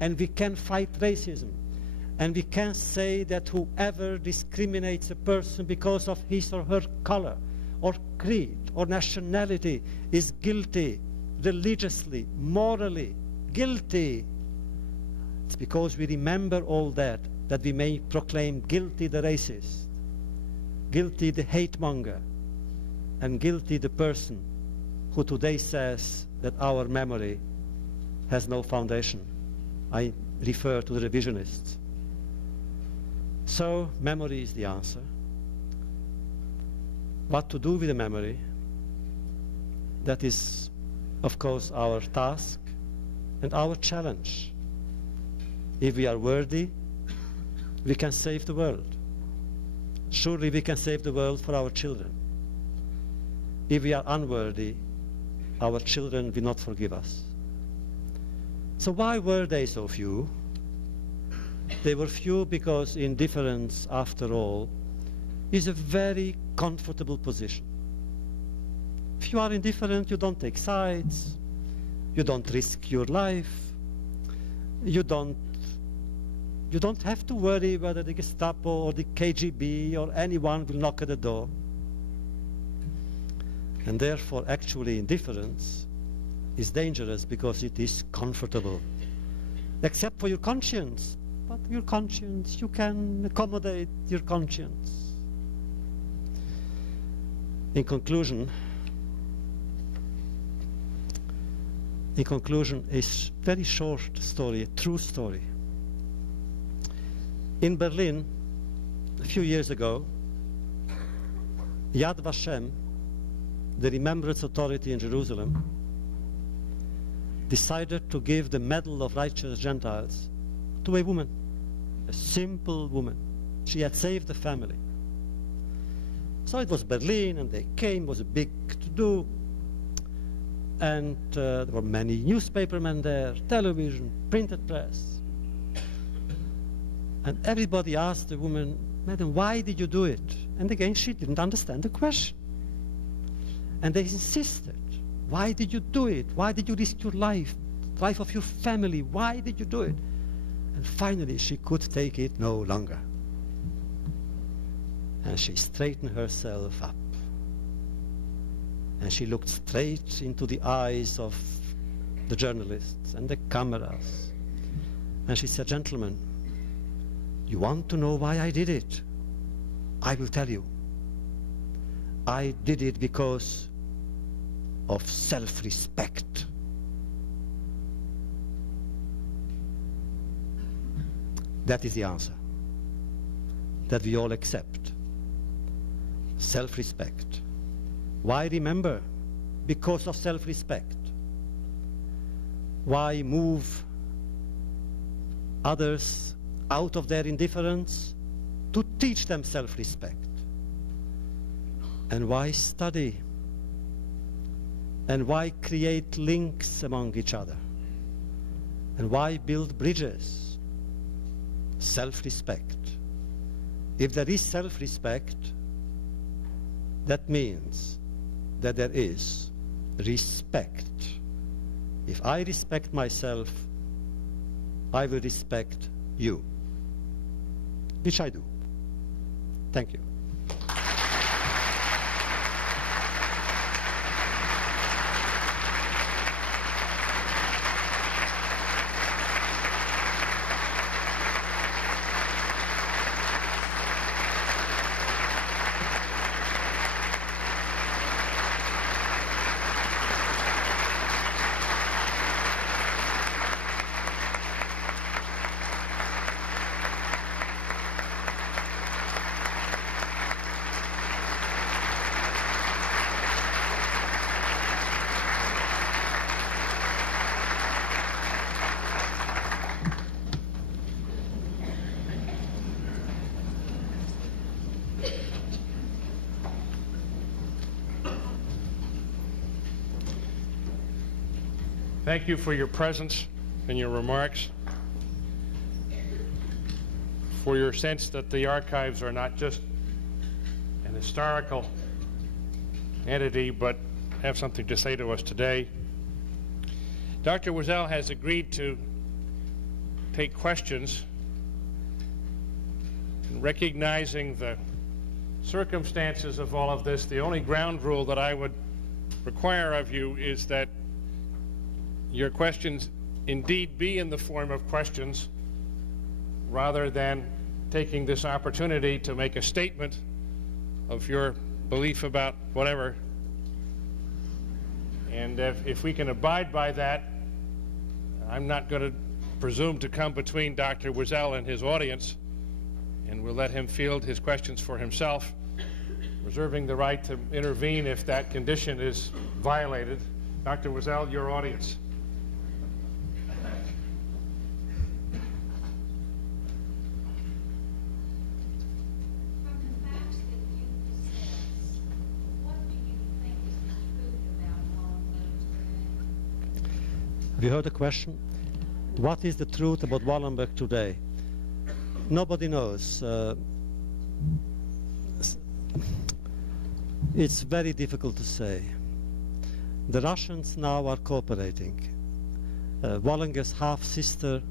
and we can fight racism. And we can say that whoever discriminates a person because of his or her color, or creed, or nationality is guilty, religiously, morally guilty. It's because we remember all that we may proclaim guilty the racist, guilty the hate monger, and guilty the person who today says that our memory has no foundation. I refer to the revisionists. So memory is the answer. What to do with the memory? That is, of course, our task and our challenge. If we are worthy, we can save the world. Surely we can save the world for our children. If we are unworthy, our children will not forgive us. So why were they so few? They were few because indifference, after all, is a very comfortable position. If you are indifferent, you don't take sides, you don't risk your life, you don't have to worry whether the Gestapo or the KGB or anyone will knock at the door. And therefore, actually, indifference is dangerous because it is comfortable. Except for your conscience. But your conscience, you can accommodate your conscience. In conclusion, a very short story, a true story. In Berlin, a few years ago, Yad Vashem, the Remembrance Authority in Jerusalem, decided to give the Medal of Righteous Gentiles to a woman, a simple woman. She had saved the family. So it was Berlin, and they came, it was a big to-do, and there were many newspapermen there, television, printed press. And everybody asked the woman, "Madam, why did you do it?" And again, she didn't understand the question. And they insisted, "Why did you do it? Why did you risk your life, the life of your family? Why did you do it?" And finally, she could take it no longer. And she straightened herself up. And she looked straight into the eyes of the journalists and the cameras. And she said, "Gentlemen, you want to know why I did it? I will tell you. I did it because of self-respect." That is the answer that we all accept. Self-respect. Why remember? Because of self-respect. Why move others out of their indifference? To teach them self-respect. And why study? And why create links among each other? And why build bridges? Self-respect. If there is self-respect, that means that there is respect. If I respect myself, I will respect you, which I do. Thank you. Thank you for your presence and your remarks, for your sense that the archives are not just an historical entity, but have something to say to us today. Dr. Wiesel has agreed to take questions, and recognizing the circumstances of all of this, the only ground rule that I would require of you is that your questions indeed be in the form of questions rather than taking this opportunity to make a statement of your belief about whatever. And if we can abide by that, I'm not going to presume to come between Dr. Wiesel and his audience, and we'll let him field his questions for himself, reserving the right to intervene if that condition is violated. Dr. Wiesel, your audience. Have you heard the question? What is the truth about Wallenberg today? Nobody knows. It's very difficult to say. The Russians now are cooperating. Wallenberg's half-sister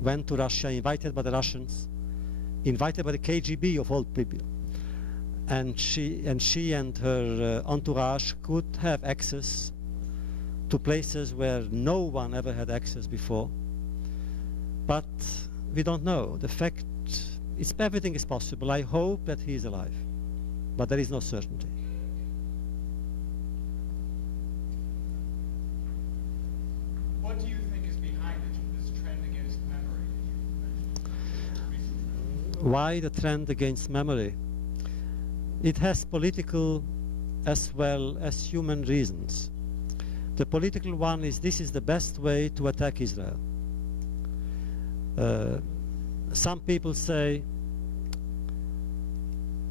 went to Russia, invited by the Russians, invited by the KGB of all people. And she and her entourage could have access to places where no one ever had access before. But we don't know. The fact is everything is possible. I hope that he is alive, but there is no certainty. What do you think is behind this trend against memory? Why the trend against memory? It has political as well as human reasons. The political one is this is the best way to attack Israel. Some people say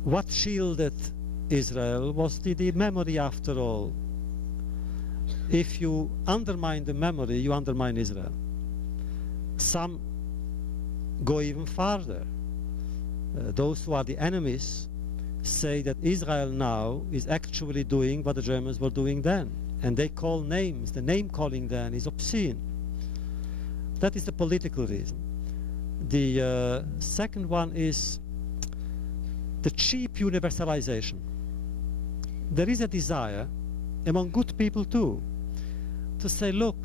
what shielded Israel was the memory after all. If you undermine the memory, you undermine Israel. Some go even farther. Those who are the enemies say that Israel now is actually doing what the Germans were doing then. And they call names. The name calling then is obscene. That is the political reason. The second one is the cheap universalization. There is a desire among good people too to say, look,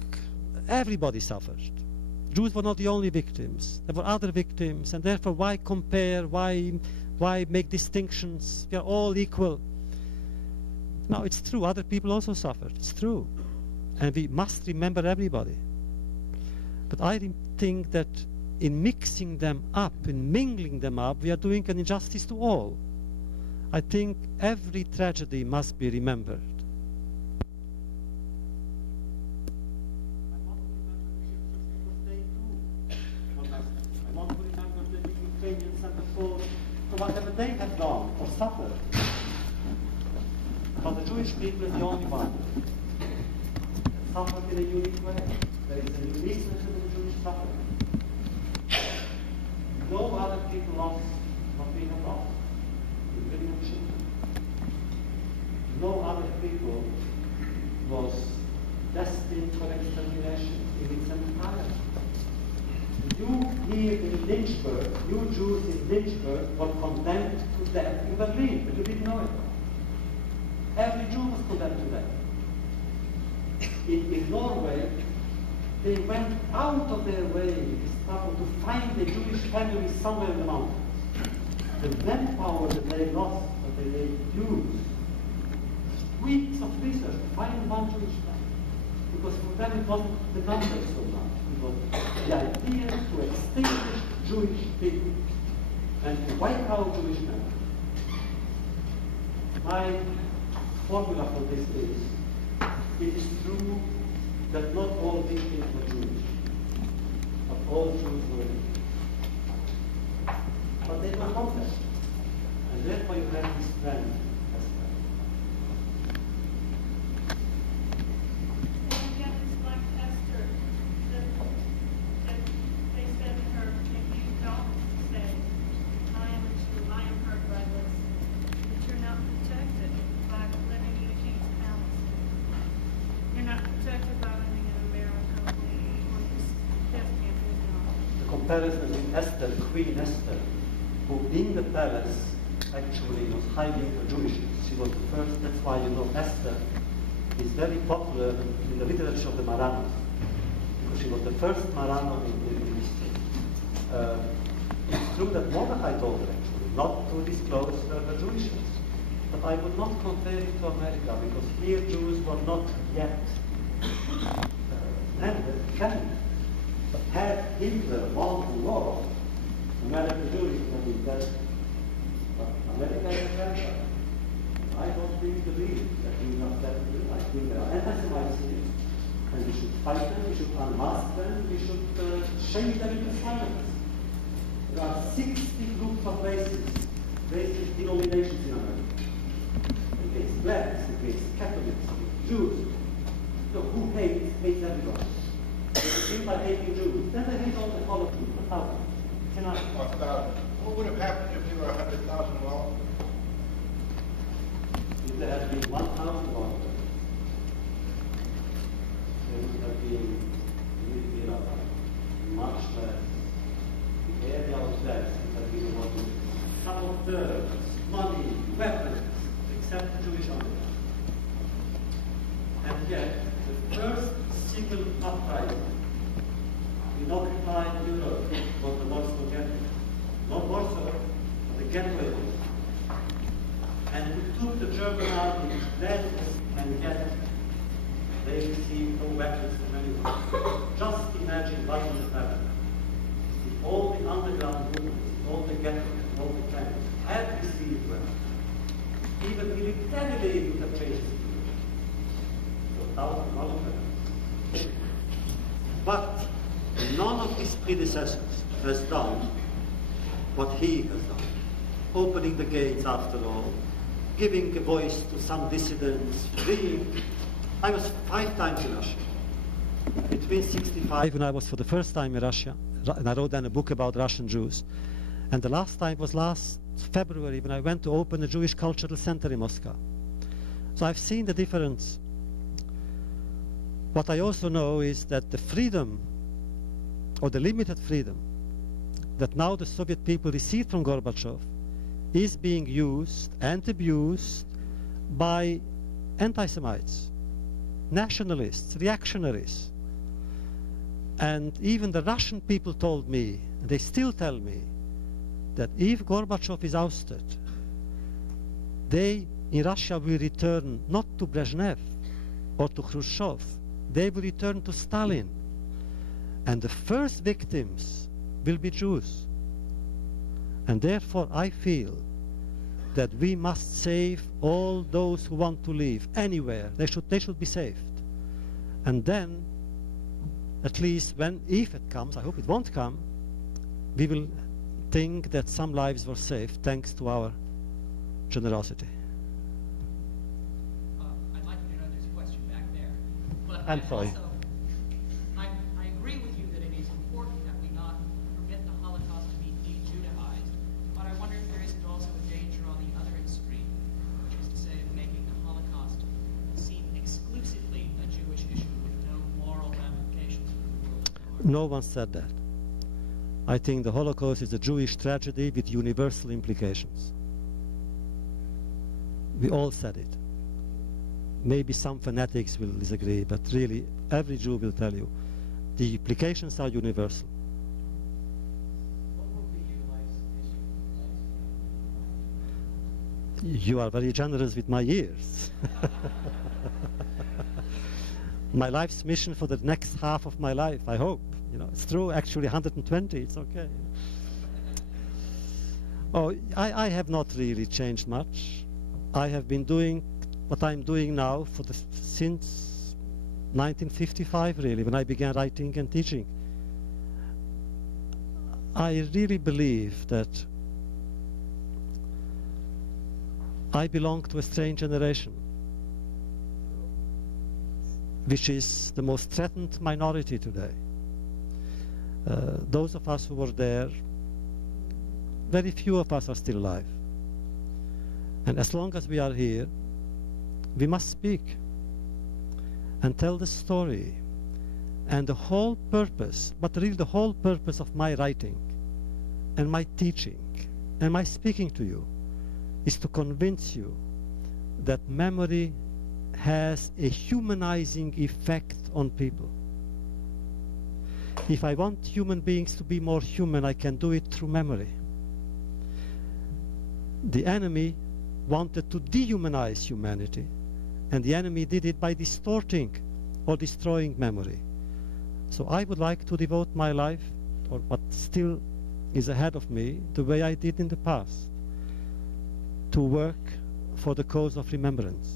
everybody suffered. Jews were not the only victims. There were other victims, and therefore why compare, why make distinctions? We are all equal. Now, it's true, other people also suffered. It's true. And we must remember everybody. But I think that in mixing them up, in mingling them up, we are doing an injustice to all. I think every tragedy must be remembered. I want to remember the Ukrainians and the Poles for whatever they have done or suffered. But the Jewish people is the only one that suffered in a unique way. There is a uniqueness in the Jewish suffering. No other people lost what we have lost, including children. No other people was destined for extermination in its entirety. You here in Lynchburg, you Jews in Lynchburg, were condemned to death in Berlin, but you didn't know it. Every Jew was condemned to death. In Norway, they went out of their way, this people, to find a Jewish family somewhere in the mountains. The manpower that they lost, that they used, weeks of research to find one Jewish family. Because for them it wasn't the numbers so much. It was the idea to extinguish Jewish people and to wipe out Jewish memory. My formula for this is, it is true that not all victims were Jewish, but all Jews were. But they were counted, and therefore you have this trend as well. And again, this black Esther, that they said to her, if you don't say, I am a Jew, I am hurt by this, that you're not protected by living in a king's palace. You're not protected by living in America or this death camp in Israel. comparison with Esther, Queen Esther, who in the palace actually was hiding her Jewishness. She was the first, that's why you know Esther is very popular in the literature of the Marranos, because she was the first Marrano in history. It's true that Mordechai told her actually not to disclose her Jewishness, but I would not compare it to America, because here Jews were not yet canon. But had Hitler won the war, American Jews would have been dead. But America is America. I don't really believe that we must have to do. I think there are anti-Semites here, and we should fight them, we should unmask them, we should shame them into silence. There are 60 groups of racist denominations in America. Against blacks, against Catholics, against Jews. So who hates everyone. They begin by hating Jews. Then they hate all the other people. How? Cannot. What would have happened if there were 100,000 laws? If there had been 1,000 laws, there would have been much less. The area was less. It would have been what some of the money, weapons, except the Jewish army. And yet, the first civil uprising in occupied Europe was the Warsaw Ghetto. Not Warsaw, but the ghetto area. And we took the German army, led us, and yet they received no weapons from anyone. Just imagine what would have happened if all the underground movements, all the ghettos, all the camps had received weapons. Even militarily would have changed the situation. But none of his predecessors has done what he has done. Opening the gates after all, giving a voice to some dissidents, freeing. I was 5 times in Russia. Between 65 and I was for the first time in Russia, and I wrote then a book about Russian Jews. And the last time was last February when I went to open a Jewish Cultural Center in Moscow. So I've seen the difference. What I also know is that the freedom, or the limited freedom, that now the Soviet people received from Gorbachev is being used and abused by anti-Semites, nationalists, reactionaries. And even the Russian people told me, and they still tell me, that if Gorbachev is ousted, they in Russia will return not to Brezhnev or to Khrushchev, they will return to Stalin. And the first victims will be Jews. And therefore I feel that we must save all those who want to live anywhere. They should be saved. And then, at least if it comes, I hope it won't come, we will think that some lives were saved thanks to our generosity. I'd like you to know there's a question back there. But I'm sorry. I agree with you that it is important that we not permit the Holocaust to be de-Judaized, but I wonder if there isn't also a danger on the other extreme, which is to say of making the Holocaust seem exclusively a Jewish issue with no moral ramifications for the world at large. No one said that. I think the Holocaust is a Jewish tragedy with universal implications. We all said it. Maybe some fanatics will disagree, but really every Jew will tell you the implications are universal. What will be your life's mission? You are very generous with my years. My life's mission for the next half of my life, I hope. You know, it's true, actually 120, it's okay. Oh, I have not really changed much. I have been doing what I'm doing now since 1955, really, when I began writing and teaching. I really believe that I belong to a strange generation, which is the most threatened minority today. Those of us who were there, very few of us are still alive. And as long as we are here, we must speak and tell the story And the whole purpose, but really the whole purpose of my writing and my teaching and my speaking to you is to convince you that memory has a humanizing effect on people. If I want human beings to be more human, I can do it through memory. The enemy wanted to dehumanize humanity, and the enemy did it by distorting or destroying memory. So I would like to devote my life, or what still is ahead of me, the way I did in the past, to work for the cause of remembrance.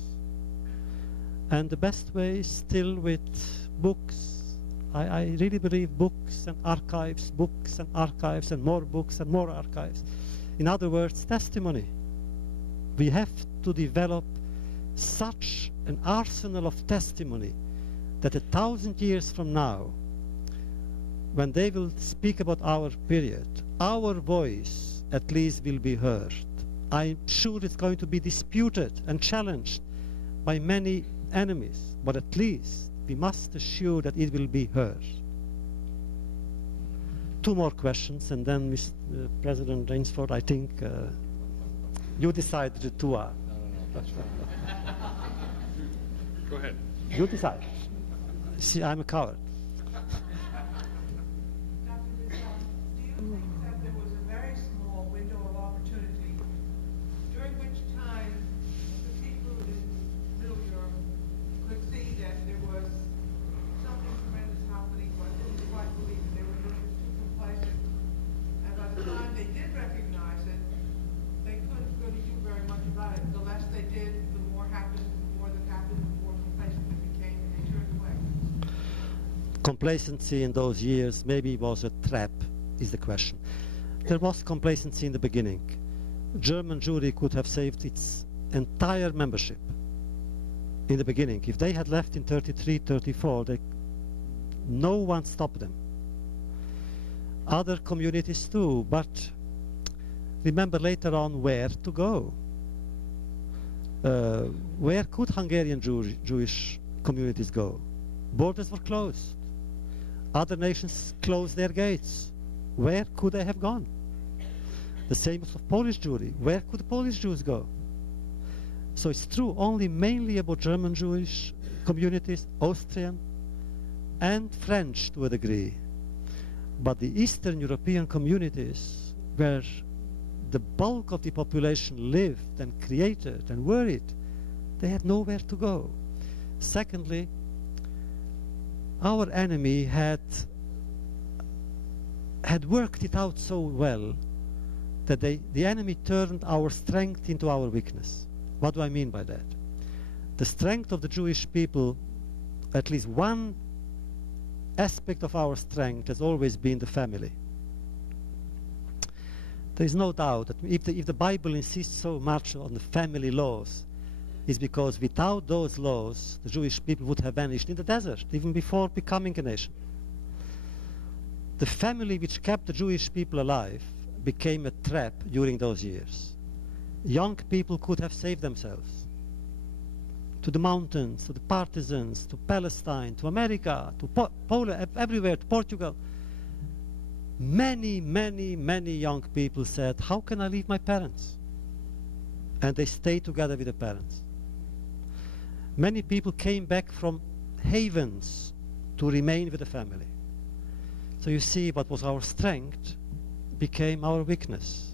And the best way is still with books. I really believe books and archives and more books and more archives. In other words, testimony. We have to develop such an arsenal of testimony that 1,000 years from now, when they will speak about our period, our voice at least will be heard. I'm sure it's going to be disputed and challenged by many enemies, but at least we must assure that it will be heard. 2 more questions, and then Mr. President Rainsford, I think you decide the 2 are. That's fine. Go ahead. You decide. See, I'm a coward. Dr. Wiesel, do you think that there was a very small window of opportunity during which time the people in Middle Europe could see that there was something tremendous happening, but didn't quite believe it? They were just too complacent. And by the time they did recognize it, they couldn't really do very much about it. The less they did, the more happened, the more that happened, the more complacent they became, and they turned away. Complacency in those years maybe was a trap, is the question. There was complacency in the beginning. German Jewry could have saved its entire membership in the beginning. If they had left in 33, 34, no one stopped them. Other communities too, but remember later on where to go. Where could Hungarian Jewish communities go? Borders were closed. Other nations closed their gates. Where could they have gone? The same with Polish Jewry. Where could the Polish Jews go? So it's true only mainly about German Jewish communities, Austrian and French to a degree. But the Eastern European communities, where the bulk of the population lived and created and worried, they had nowhere to go. Secondly, our enemy had worked it out so well that the enemy turned our strength into our weakness. What do I mean by that? The strength of the Jewish people, at least one aspect of our strength has always been the family. There is no doubt that if the Bible insists so much on the family laws, is because without those laws, the Jewish people would have vanished in the desert, even before becoming a nation. The family which kept the Jewish people alive became a trap during those years. Young people could have saved themselves to the mountains, to the partisans, to Palestine, to America, to Poland, everywhere, to Portugal. Many, many, many young people said, how can I leave my parents? And they stayed together with the parents. Many people came back from havens to remain with the family. So you see, what was our strength became our weakness.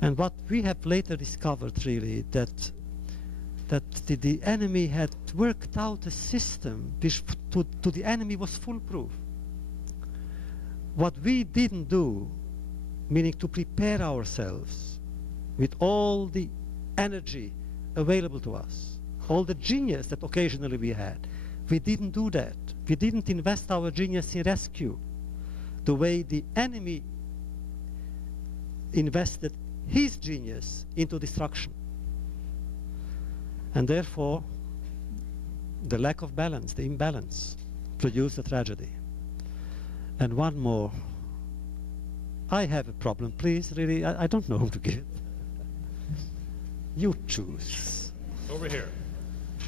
And what we have later discovered, really, that the enemy had worked out a system which to the enemy was foolproof. What we didn't do, meaning to prepare ourselves with all the energy available to us, all the genius that occasionally we had, we didn't do that. We didn't invest our genius in rescue the way the enemy invested his genius into destruction. And therefore, the lack of balance, the imbalance, produced a tragedy. And one more. I have a problem. Please, really, I don't know whom to give it. You choose. Over here. Did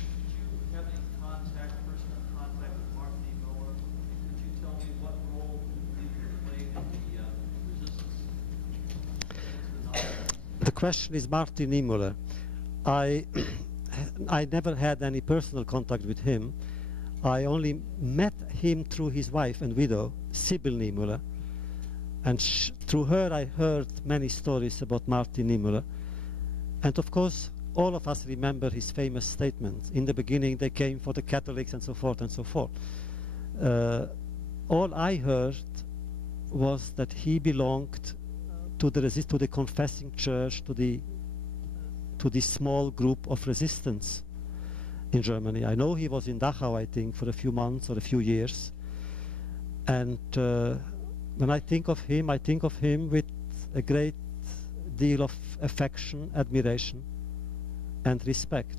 you have any contact, personal contact with Martin E. Miller question is Martin Niemöller. I never had any personal contact with him. I only met him through his wife and widow, Sibyl Niemöller. And through her I heard many stories about Martin Niemöller. And of course, all of us remember his famous statement. In the beginning they came for the Catholics and so forth and so forth. All I heard was that he belonged to the confessing church, to the small group of resistance in Germany. I know he was in Dachau, I think, for a few months or a few years. And when I think of him with a great deal of affection, admiration, and respect.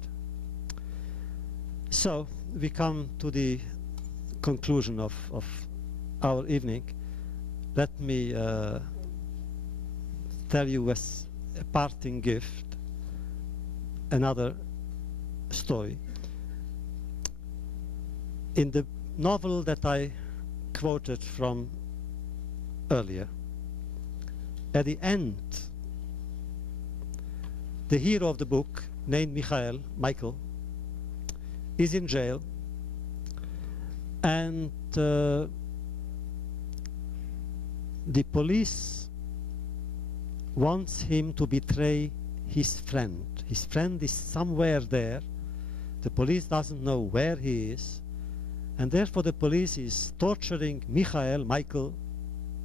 So we come to the conclusion of our evening. Let me tell you as a parting gift another story. In the novel that I quoted from earlier, at the end, the hero of the book, named Michael, is in jail, and the police wants him to betray his friend. His friend is somewhere there. The police doesn't know where he is, and therefore the police is torturing Michael,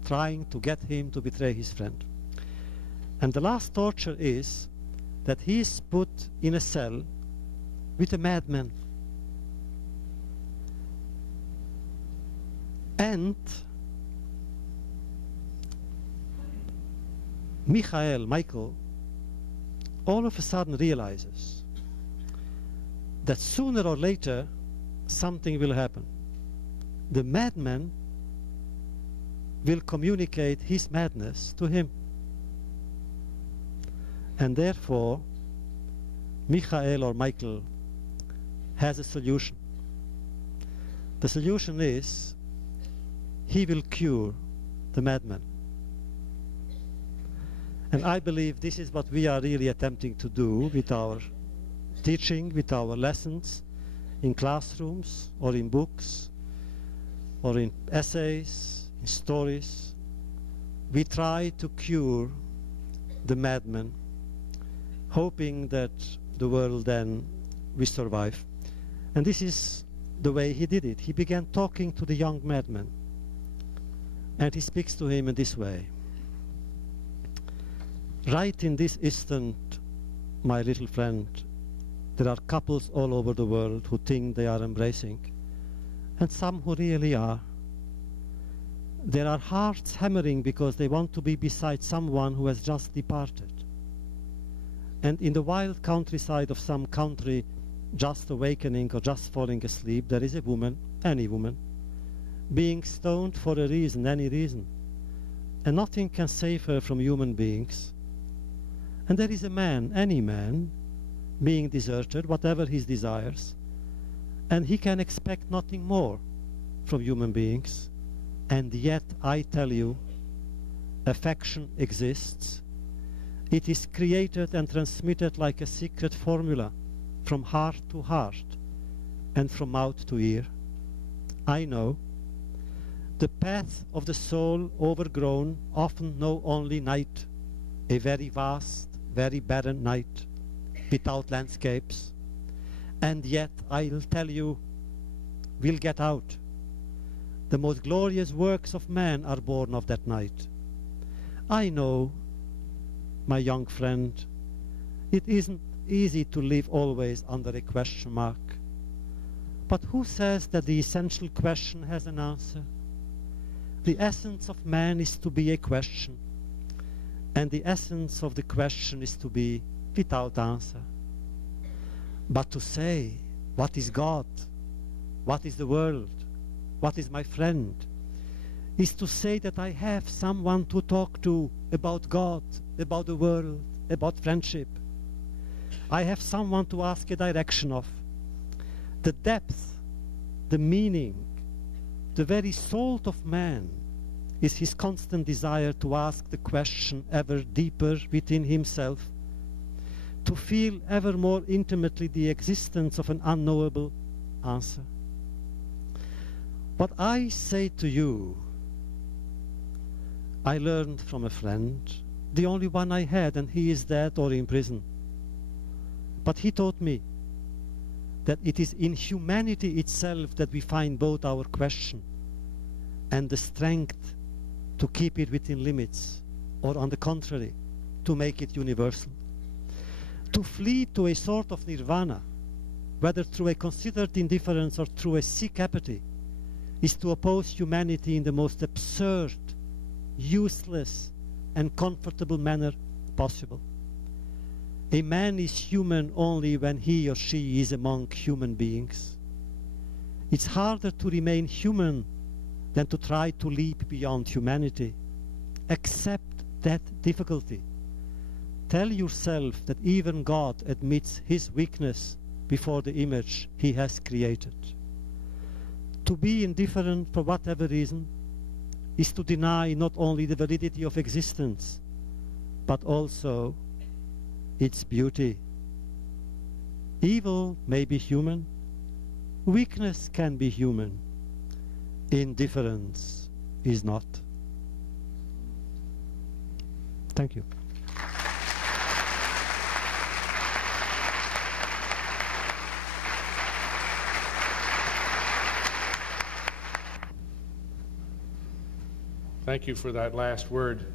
trying to get him to betray his friend. And the last torture is that he is put in a cell with a madman. And Michael, all of a sudden realizes that sooner or later something will happen. The madman will communicate his madness to him. And therefore, Michael has a solution. The solution is he will cure the madman. And I believe this is what we are really attempting to do with our teaching, with our lessons in classrooms or in books or in essays, in stories. We try to cure the madman, hoping that the world then will survive. And this is the way he did it. He began talking to the young madman, and he speaks to him in this way. Right in this instant, my little friend, there are couples all over the world who think they are embracing, and some who really are. There are hearts hammering because they want to be beside someone who has just departed. And in the wild countryside of some country, just awakening or just falling asleep, there is a woman, any woman, being stoned for a reason, any reason. And nothing can save her from human beings. And there is a man, any man, being deserted, whatever his desires, and he can expect nothing more from human beings. And yet, I tell you, affection exists. It is created and transmitted like a secret formula from heart to heart and from mouth to ear. I know the path of the soul overgrown often know only night, a very vast, very barren night without landscapes. And yet, I'll tell you, we'll get out. The most glorious works of man are born of that night. I know, my young friend, it isn't easy to live always under a question mark. But who says that the essential question has an answer? The essence of man is to be a question, and the essence of the question is to be without answer. But to say, what is God? What is the world? What is my friend? Is to say that I have someone to talk to about God, about the world, about friendship. I have someone to ask a direction of. The depth, the meaning, the very soul of man is his constant desire to ask the question ever deeper within himself, to feel ever more intimately the existence of an unknowable answer. What I say to you, I learned from a friend, the only one I had, and he is dead or in prison. But he taught me that it is in humanity itself that we find both our question and the strength to keep it within limits, or on the contrary, to make it universal. To flee to a sort of nirvana, whether through a considered indifference or through a sick apathy, is to oppose humanity in the most absurd, useless, and comfortable manner possible. A man is human only when he or she is among human beings. It's harder to remain human than to try to leap beyond humanity. Accept that difficulty. Tell yourself that even God admits his weakness before the image he has created. To be indifferent for whatever reason is to deny not only the validity of existence, but also its beauty. Evil may be human, weakness can be human, indifference is not. Thank you. Thank you for that last word.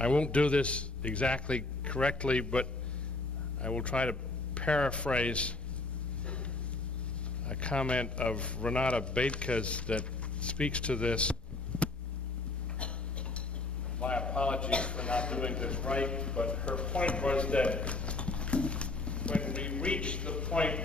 I won't do this exactly correctly, but I will try to paraphrase a comment of Renata Bethke's that speaks to this. My apologies for not doing this right, but her point was that when we reach the point